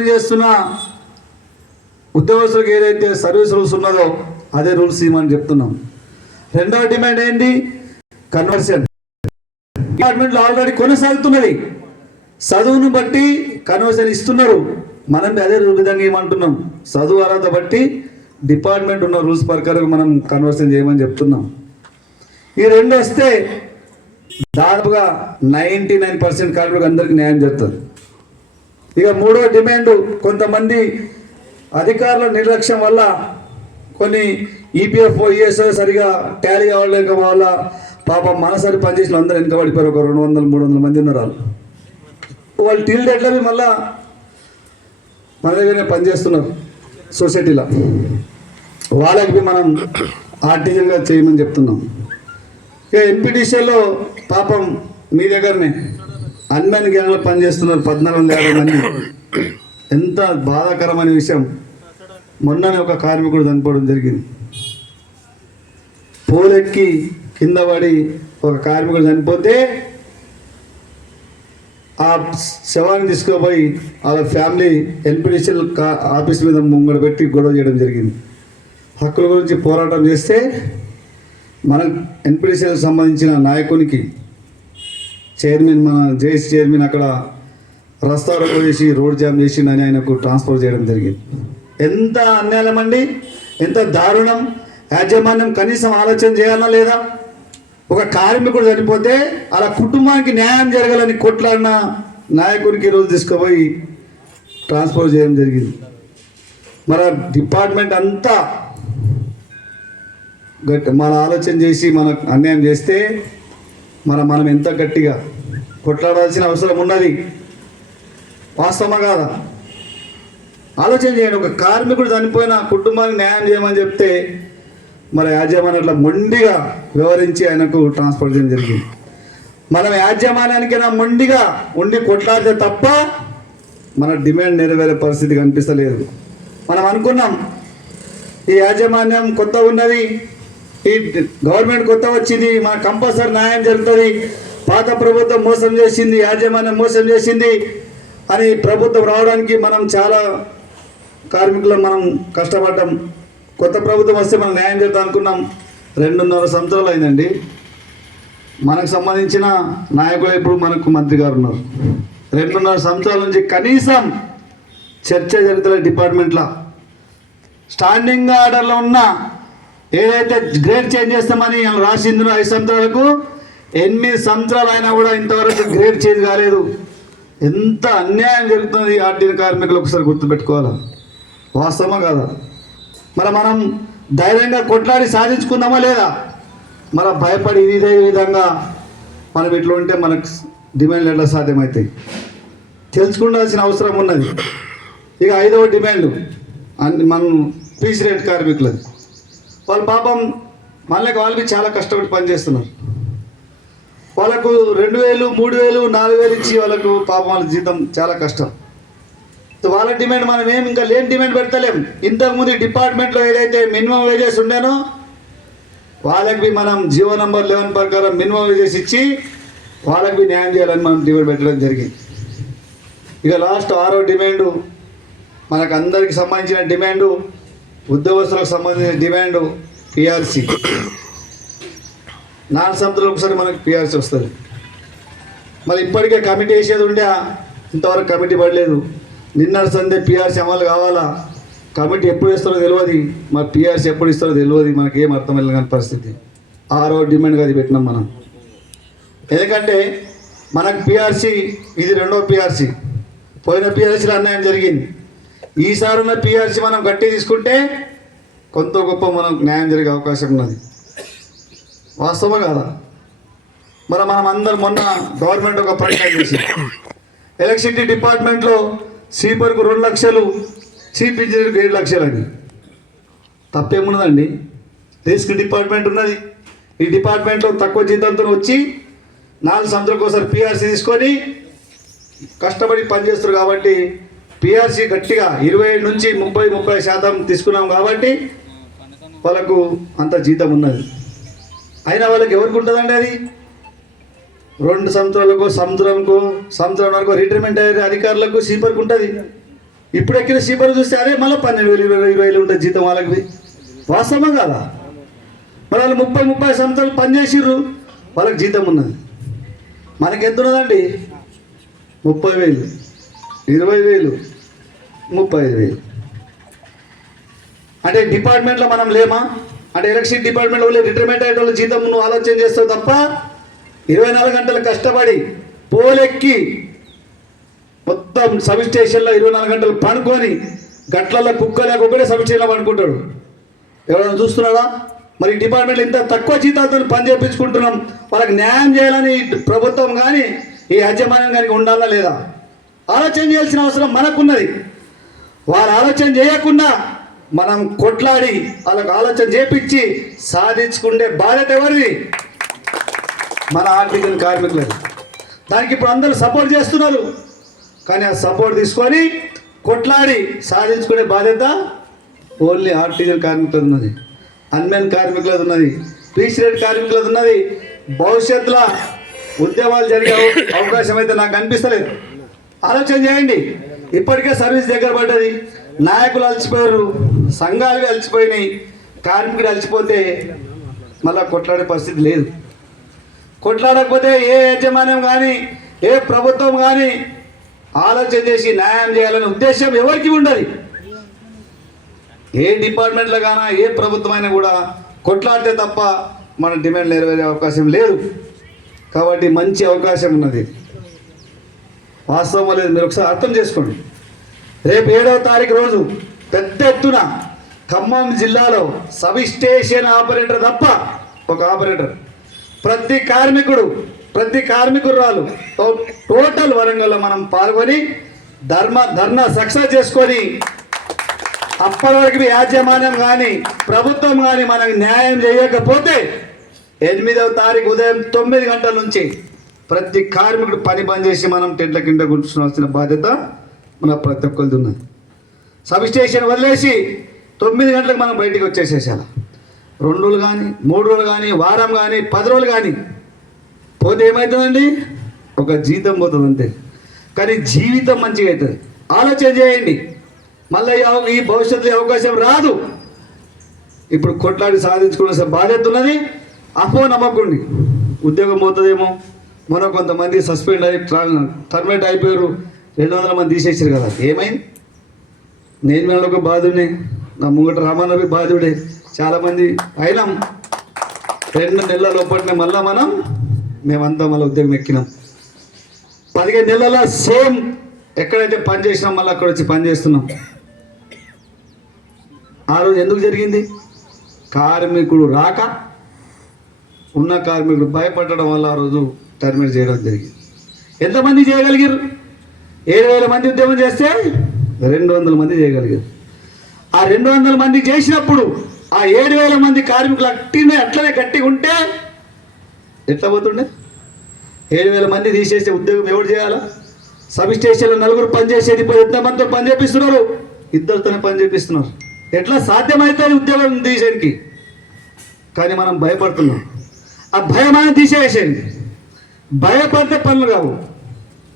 చేస్తున్న ఉద్యోగస్తులకు ఏదైతే సర్వీస్ రూల్స్ ఉన్నదో అదే రూల్స్ ఇవ్వమని చెప్తున్నాం. రెండవ డిమాండ్ ఏంటి? కన్వర్షన్. డిపార్ట్మెంట్లో ఆల్రెడీ కొనసాగుతున్నది, చదువును బట్టి కన్వర్షన్ ఇస్తున్నారు. మనం అదే విధంగా ఏమంటున్నాం, చదువు అర్హత బట్టి డిపార్ట్మెంట్ ఉన్న రూల్స్ ప్రకారం మనం కన్వర్షన్ చేయమని చెప్తున్నాం. ఈ రెండు వస్తే దాదాపుగా 99% కార్మికులకు అందరికీ న్యాయం జరుగుతుంది. ఇక మూడో డిమాండ్, కొంతమంది అధికారుల నిర్లక్ష్యం వల్ల కొన్ని ఈపీఎఫ్ఓ ఈఎస్ఓ సరిగా టాలీ కావలేక వల్ల పాపం మనసరి పనిచేసిన అందరూ వెనక పడిపోయారు. ఒక 200-300 మంది ఉన్నారు. వాళ్ళు టిల్ డేట్లో మళ్ళా మన దగ్గరనే పనిచేస్తున్నారు సొసైటీలో. వాళ్ళకి మనం ఆర్టిజన్గా చేయమని చెప్తున్నాం. ఇక ఎంపీటీసీలో పాపం మీ దగ్గరనే అన్మెన్ గ్యాంగ్లో పనిచేస్తున్నారు 1450 మంది. ఎంత బాధాకరమైన విషయం. మొన్ననే ఒక కార్మికుడు చనిపోవడం జరిగింది. పోలెక్కి కింద పడి ఒక కార్మికుడు చనిపోతే ఆ శవాన్ని తీసుకుపోయి వాళ్ళ ఫ్యామిలీ ఎన్పిడిసిఎల్ ఆఫీస్ మీద ముంగడ పెట్టి గొడవ చేయడం జరిగింది. హక్కుల గురించి పోరాటం చేస్తే మన ఎన్పిడిసిఎల్ సంబంధించిన నాయకునికి చైర్మన్, మన జేఏసీ చైర్మన్ అక్కడ రస్తా రోడ్డు చేసి రోడ్ జామ్ చేసిండని ఆయనకు ట్రాన్స్ఫర్ చేయడం జరిగింది. ఎంత అన్యాయం అండి, ఎంత దారుణం. యాజమాన్యం కనీసం ఆలోచన చేయాలా లేదా? ఒక కార్మికుడు చనిపోతే అలా కుటుంబానికి న్యాయం జరగాలని కొట్లాడిన నాయకుడికి ఈరోజు తీసుకుపోయి ట్రాన్స్ఫర్ చేయడం జరిగింది. మన డిపార్ట్మెంట్ అంతా మన ఆలోచన చేసి మనకు అన్యాయం చేస్తే మనం ఎంత గట్టిగా కొట్లాడాల్సిన అవసరం ఉన్నది. వాస్తవమా కాదా? ఆలోచన చేయండి. ఒక కార్మికుడు చనిపోయిన కుటుంబానికి న్యాయం చేయమని చెప్తే మన యాజమాన్యం అట్లా మొండిగా వివరించి ఆయనకు ట్రాన్స్ఫర్ చేయడం జరిగింది. మనం యాజమాన్యానికైనా మొండిగా ఉండి కొట్లాడితే తప్ప మన డిమాండ్ నెరవేరే పరిస్థితి కనిపిస్తలేదు. మనం అనుకున్నాం ఈ యాజమాన్యం కొత్త ఉన్నది, ఈ గవర్నమెంట్ కొత్త వచ్చింది, మన కంపల్సరీ న్యాయం జరుగుతుంది, పాత ప్రభుత్వం మోసం చేసింది, యాజమాన్యం మోసం చేసింది అని ప్రభుత్వం రావడానికి మనం చాలా కార్మికులు మనం కష్టపడ్డాం. కొత్త ప్రభుత్వం వస్తే మనం న్యాయం చేద్దాం అనుకున్నాం. 2.5 సంవత్సరాలు అయిందండి. మనకు సంబంధించిన నాయకులు ఇప్పుడు మనకు మంత్రి గారు ఉన్నారు. 2.5 సంవత్సరాల నుంచి కనీసం చర్చ జరుగుతుంది డిపార్ట్మెంట్లో. స్టాండింగ్ ఆర్డర్లో ఉన్న ఏదైతే గ్రేడ్ చేంజ్ చేస్తామని రాసిందో 5 సంవత్సరాలకు 8 సంవత్సరాలు అయినా కూడా ఇంతవరకు గ్రేడ్ చేంజ్ కాలేదు. ఎంత అన్యాయం జరుగుతుంది ఆర్టీసీ కార్మికులు ఒకసారి గుర్తుపెట్టుకోవాలి. వాస్తవమా కాదా? మనం ధైర్యంగా కొట్లాడి సాధించుకుందామా లేదా? భయపడి ఇదే విధంగా మనం ఇట్లా ఉంటే మనకు డిమాండ్లు ఎట్లా సాధ్యమవుతాయి తెలుసుకుండాల్సిన అవసరం ఉన్నది. ఇక 5వ డిమాండ్ మనం పీస్ రేట్ కార్మికులది. వాళ్ళు పాపం వాళ్ళకి చాలా కష్టపడి పనిచేస్తున్నారు. వాళ్ళకు 2,000, 3,000, 4,000 ఇచ్చి వాళ్ళకు పాపం వాళ్ళ జీతం చాలా కష్టం. వాళ్ళ డిమాండ్ మనం ఏమి ఇంకా లేని డిమాండ్ పెడతలేం. ఇంతకుముందు డిపార్ట్మెంట్లో ఏదైతే మినిమం వేజెస్ ఉండేనో వాళ్ళకి మనం జీవో నంబర్ 11 ప్రకారం మినిమం వేజెస్ ఇచ్చి వాళ్ళకి న్యాయం చేయాలని మనం డిమాండ్ పెట్టడం జరిగింది. ఇక లాస్ట్ 6వ డిమాండు మనకు అందరికి సంబంధించిన డిమాండు, ఉద్యోగస్తులకు సంబంధించిన డిమాండు పిఆర్సీ. 4 సంవత్సరాలకు ఒకసారి మనకు పిఆర్సీ వస్తుంది. మళ్ళీ ఇప్పటికే కమిటీ వేసేది ఉండే, ఇంతవరకు కమిటీ పడలేదు. నిన్న సందే పిఆర్సీ అమలు కావాలా, కమిటీ ఎప్పుడు ఇస్తారో తెలియదు, మరి పిఆర్సీ ఎప్పుడు ఇస్తారో తెలియదు. మనకి ఏం అర్థం వెళ్ళని పరిస్థితి. 6వ డిమాండ్గా అది పెట్టినాం మనం. ఎందుకంటే మనకు పిఆర్సీ ఇది 2వ పిఆర్సీ. పోయిన పిఆర్సీలో అన్యాయం జరిగింది. ఈసారి ఉన్న పిఆర్సీ మనం గట్టి తీసుకుంటే కొంత గొప్ప మనం న్యాయం జరిగే అవకాశం ఉన్నది. వాస్తవం కాదా? మనం అందరం మొన్న గవర్నమెంట్ ఒక ప్రకటన చేసింది. ఎలక్ట్రిసిటీ డిపార్ట్మెంట్లో స్వీపర్కు 2 లక్షలు, చీఫ్ ఇంజనీర్కి 7 లక్షలు అని. తప్పేమున్నదండి? రిస్క్ డిపార్ట్మెంట్ ఉన్నది. ఈ డిపార్ట్మెంట్లో తక్కువ జీతంతో వచ్చి 4 సంవత్సరాలకు ఒకసారి పిఆర్సీ తీసుకొని కష్టపడి పనిచేస్తారు. కాబట్టి పిఆర్సీ గట్టిగా 27 నుంచి 30% తీసుకున్నాం కాబట్టి వాళ్ళకు అంత జీతం ఉన్నది. అయినా వాళ్ళకి ఎవరికి ఉంటుందండి అది? 2 సంవత్సరాలకు సంవత్సరం వరకు రిటైర్మెంట్ అయ్యే అధికారులకు స్వీపర్కి ఉంటుంది. ఇప్పుడు ఎక్కిన స్లీపర్ చూస్తే అదే మళ్ళీ 12,000 20,000 ఉంటుంది జీతం వాళ్ళకి. వాస్తవం కదా? మరి వాళ్ళు 30 సంవత్సరాలు పనిచేసిర్రు, వాళ్ళకి జీతం ఉన్నది. మనకి ఎంత ఉన్నదండి? 30,000, 20,000, 35,000. అంటే డిపార్ట్మెంట్లో మనం లేమా? అంటే ఎలక్ట్రిసిటీ డిపార్ట్మెంట్లో వాళ్ళు రిటైర్మెంట్ అయ్యే వాళ్ళు జీతం నువ్వు ఆలోచన చేస్తావు తప్ప 24 గంటలు కష్టపడి పోలెక్కి మొత్తం సబ్ స్టేషన్లో 24 గంటలు పడుకొని గట్లలో కుక్కలేక ఒకటే సబ్ స్టేషన్లో పడుకుంటాడు. ఎవరైనా చూస్తున్నాడా? మరి డిపార్ట్మెంట్లో ఇంత తక్కువ జీతాలతో పని చేయించుకుంటున్నాం. వాళ్ళకి న్యాయం చేయాలని ప్రభుత్వం కానీ ఈ యాజమాన్యం కానీ ఉండాలా లేదా ఆలోచన చేయాల్సిన అవసరం మనకున్నది. వారు ఆలోచన చేయకుండా మనం కొట్లాడి వాళ్ళకు ఆలోచన చేపించి సాధించుకుంటే బాధ్యత ఎవరిది? మన ఆర్టికల్ కార్మికులది. దానికి ఇప్పుడు అందరూ సపోర్ట్ చేస్తున్నారు, కానీ ఆ సపోర్ట్ తీసుకొని కొట్లాడి సాధించుకునే బాధ్యత ఓన్లీ ఆర్టికల్ కార్మికులది ఉన్నది, అన్మెన్ కార్మికులది ఉన్నది, పీస్ రేట్ కార్మికులది ఉన్నది. భవిష్యత్తులో ఉద్యమాలు జరిగే అవకాశం అయితే నాకు అనిపిస్తలేదు. ఆలోచన చేయండి. ఇప్పటికే సర్వీస్ దగ్గర పడ్డది, నాయకులు అలసిపోయారు, సంఘాలు అలసిపోయినాయి, కార్మికుడు అలసిపోతే మళ్ళీ కొట్లాడే పరిస్థితి లేదు. కొట్లాడకపోతే ఏ యాజమాన్యం కానీ ఏ ప్రభుత్వం కానీ ఆలోచన చేసి న్యాయం చేయాలనే ఉద్దేశం ఎవరికి ఉండదు. ఏ డిపార్ట్మెంట్లో కానీ ఏ ప్రభుత్వం అయినా కూడా కొట్లాడితే తప్ప మన డిమాండ్ నెరవేరే అవకాశం లేదు. కాబట్టి మంచి అవకాశం ఉన్నది, వాస్తవం లేదు. మీరు ఒకసారి అర్థం చేసుకోండి. రేపు 7వ తారీఖు రోజు పెద్ద ఎత్తున ఖమ్మం జిల్లాలో సబ్ స్టేషన్ ఆపరేటర్ తప్ప ఒక ఆపరేటర్, ప్రతి కార్మికురాలు టోటల్ వరంగల్లో మనం పాల్గొని ధర్నా సక్సెస్ చేసుకొని అప్పటి వరకు యాజమాన్యం కానీ ప్రభుత్వం కానీ మనకు న్యాయం చేయకపోతే 8వ తారీఖు ఉదయం 9 గంటల నుంచి ప్రతి కార్మికుడు పని బంద్ చేసి మనం టెంట్ల కింద కూర్చోవాల్సిన బాధ్యత మన ప్రతి ఒక్కరిది ఉన్నది. సబ్ స్టేషన్ వదిలేసి 9 గంటలకు మనం బయటికి వచ్చేసేసాలి. 2 రోజులు కానీ 3 రోజులు కానీ వారం కానీ 10 రోజులు కానీ పోతే ఏమవుతుందండి? ఒక జీతం పోతుంది అంతే, కానీ జీవితం మంచిగా అవుతుంది. ఆలోచన చేయండి. మళ్ళీ ఈ భవిష్యత్తులో అవకాశం రాదు. ఇప్పుడు కొట్లాడి సాధించుకునే బాధ్యత ఉన్నది. అహో నమ్మకండి, ఉద్యోగం పోతుందేమో. మొన్న కొంతమంది సస్పెండ్ అయ్యి టర్మినేట్ అయిపోయారు, 200 మంది తీసేసారు కదా. ఏమైంది? నేను మేడ ఒక బాధుడే, నా ముంగట రామానవి బాధుడే, చాలామంది అయినాం. 2 నెలల లోపలనే మళ్ళీ మేమంతా మళ్ళీ ఉద్యోగం ఎక్కినాం. 15 నెలల సేమ్ ఎక్కడైతే పని చేసినాం మళ్ళీ అక్కడ వచ్చి పని చేస్తున్నాం. ఆ రోజు ఎందుకు జరిగింది? కార్మికుడు రాక, ఉన్న కార్మికుడు భయపడడం వల్ల ఆ రోజు టర్మినేట్ చేయడం జరిగింది. ఎంతమంది చేయగలిగారు? 7,000 మంది ఉద్యమం చేస్తే 200 మంది చేయగలిగారు. ఆ 200 మంది చేసినప్పుడు ఆ 7,000 మంది కార్మికులు అట్లనే గట్టిగా ఉంటే ఎట్లా పోతుండే? 7,000 మంది తీసేస్తే ఉద్యోగం ఎవరు చేయాలా? సబ్ స్టేషన్లో 4 పని చేసేది ఇప్పుడు ఎంతమందితో పని చేపిస్తున్నారు? 2తోనే పని చేపిస్తున్నారు. ఎట్లా సాధ్యమవుతుంది ఉద్యోగం తీసేయడానికి? కానీ మనం భయపడుతున్నాం. ఆ భయమాన్ని తీసేసేయండి. భయపడితే పనులు కావు,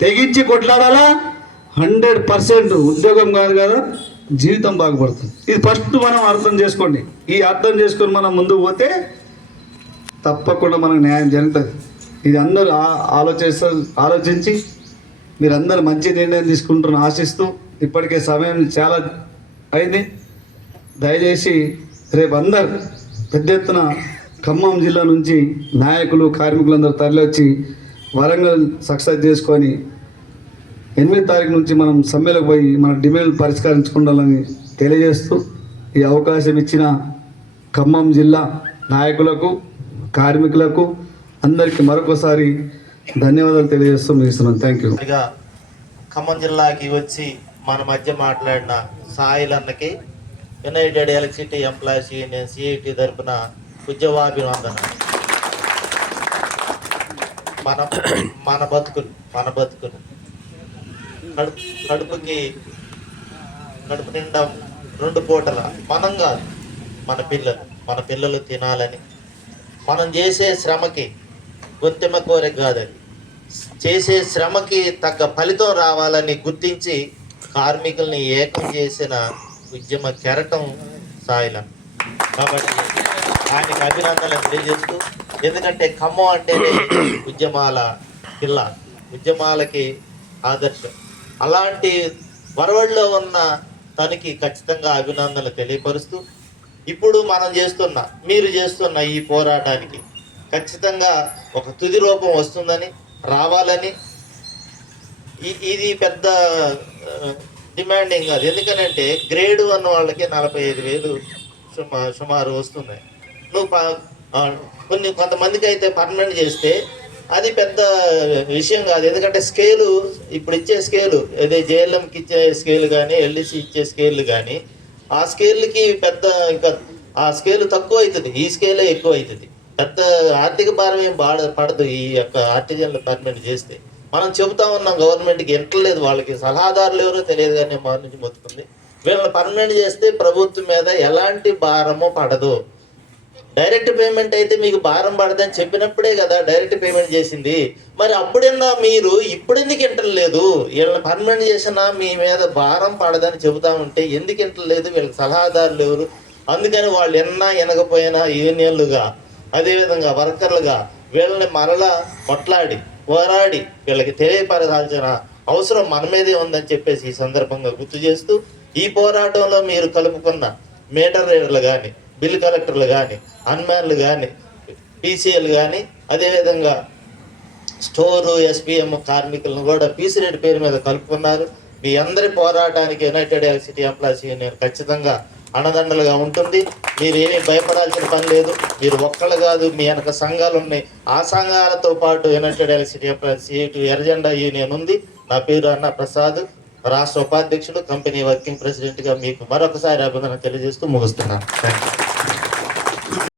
తెగించి కొట్లాడాలా. 100% ఉద్యోగం కాదు కదా, జీవితం బాగుపడుతుంది. ఇది ఫస్ట్ మనం అర్థం చేసుకోండి. ఈ అర్థం చేసుకొని మనం ముందుకు పోతే తప్పకుండా మనకు న్యాయం జరుగుతుంది. ఇది అందరూ ఆలోచించి మీరందరూ మంచి నిర్ణయం తీసుకుంటారని ఆశిస్తూ, ఇప్పటికే సమయం చాలా అయింది. దయచేసి రేపు అందరు పెద్ద ఎత్తున ఖమ్మం జిల్లా నుంచి నాయకులు కార్మికులందరూ తరలి వచ్చి వరంగల్ సక్సెస్ చేసుకొని 8వ తారీఖు నుంచి మనం సమ్మెలకు పోయి మన డిమాండ్లు పరిష్కరించుకుంటాలని తెలియజేస్తూ, ఈ అవకాశం ఇచ్చిన ఖమ్మం జిల్లా నాయకులకు కార్మికులకు అందరికీ మరొకసారి ధన్యవాదాలు తెలియజేస్తూ ముగిస్తున్నాను. Thank you. ఖమ్మం జిల్లాకి వచ్చి మన మధ్య మాట్లాడిన సాయిలన్నకి united electricity employees union CIT తరఫున ఉద్యమాభివందన. మన బతుకులు కడుపు నిండా 2 పూటల మనం కాదు, మన పిల్లలు తినాలని, మనం చేసే శ్రమకి గొంతెమ్మ కోరిక కాదని, చేసే శ్రమకి తగ్గ ఫలితం రావాలని గుర్తించి కార్మికుల్ని ఏకం చేసిన ఉద్యమ కెరటం సాయిల. కాబట్టి ఆయనకి అభినందనలు తెలియజేస్తూ, ఎందుకంటే ఖమ్మం అంటేనే ఉద్యమాల పిల్ల, ఉద్యమాలకి ఆదర్శం. అలాంటి వరవడిలో ఉన్న తనకి ఖచ్చితంగా అభినందనలు తెలియపరుస్తూ, ఇప్పుడు మీరు చేస్తున్న ఈ పోరాటానికి ఖచ్చితంగా ఒక తుది రూపం వస్తుందని, రావాలని. ఇది పెద్ద డిమాండింగ్ కాదు, ఎందుకనంటే గ్రేడ్ 1 వాళ్ళకి 45,000 సుమారు వస్తున్నాయి. నువ్వు కొంతమందికి అయితే పర్మనెంట్ చేస్తే అది పెద్ద విషయం కాదు, ఎందుకంటే స్కేలు ఇప్పుడు ఇచ్చే స్కేలు అదే జేఎల్ఎంకి ఇచ్చే స్కేల్ కానీ ఎల్డీసీ ఇచ్చే స్కేల్ కానీ ఆ స్కేల్కి పెద్ద ఇంకా ఆ స్కేల్ తక్కువ అవుతుంది, ఈ స్కేలే ఎక్కువ అవుతుంది. పెద్ద ఆర్థిక భారం ఏం పడదు ఈ యొక్క ఆర్టిజన్లు పర్మనెంట్ చేస్తే. మనం చెబుతా ఉన్నాం గవర్నమెంట్కి, ఎంటలేదు, వాళ్ళకి సలహాదారులు ఎవరో తెలియదు కానీ మారు నుంచి మొత్తుకుంది. వీళ్ళని పర్మనెంట్ చేస్తే ప్రభుత్వం మీద ఎలాంటి భారము పడదు. డైరెక్ట్ పేమెంట్ అయితే మీకు భారం పడదని చెప్పినప్పుడే కదా డైరెక్ట్ పేమెంట్ చేసింది. మరి అప్పుడన్నా మీరు ఇప్పుడెందుకు ఇంటలేదు? వీళ్ళని పర్మనెంట్ చేసినా మీ మీద భారం పడదని చెబుతా ఉంటే ఎందుకు ఇంటలేదు? వీళ్ళకి సలహాదారులు ఎవరు? అందుకని వాళ్ళు ఎనకపోయినా యూనియన్లుగా అదేవిధంగా వర్కర్లుగా వీళ్ళని మరలా కొట్లాడి పోరాడి వీళ్ళకి తెలియపరచాల్సిన అవసరం మన మీదే ఉందని చెప్పేసి ఈ సందర్భంగా గుర్తు చేస్తూ, ఈ పోరాటంలో మీరు కలుపుకున్న మీటర్ రీడర్లు కానీ, బిల్ కలెక్టర్లు కానీ, అన్మ్యాన్లు కానీ, పీసీఎల్ కానీ, అదేవిధంగా స్టోరు ఎస్పీఎం కార్మికులను కూడా పీసీ రేట్ పేరు మీద కలుపుకున్నారు. మీ అందరి పోరాటానికి యునైటెడ్ ఎలక్ట్రిసిటీ ఎంప్లాయీస్ యూనియన్ ఖచ్చితంగా అండదండలుగా ఉంటుంది. మీరు ఏమీ భయపడాల్సిన పని లేదు. మీరు ఒక్కళ్ళు కాదు, మీ వెనక సంఘాలు ఉన్నాయి. ఆ సంఘాలతో పాటు యునైటెడ్ ఎలక్ట్రిసిటీ ఎంప్లాయీస్ ఎర్జెండా యూనియన్ ఉంది. నా పేరు అన్న ప్రసాద్, రాష్ట్ర ఉపాధ్యక్షుడు, కంపెనీ వర్కింగ్ ప్రెసిడెంట్గా మీకు మరొకసారి అభినందన తెలియజేస్తూ ముగిస్తున్నాను. Thank you.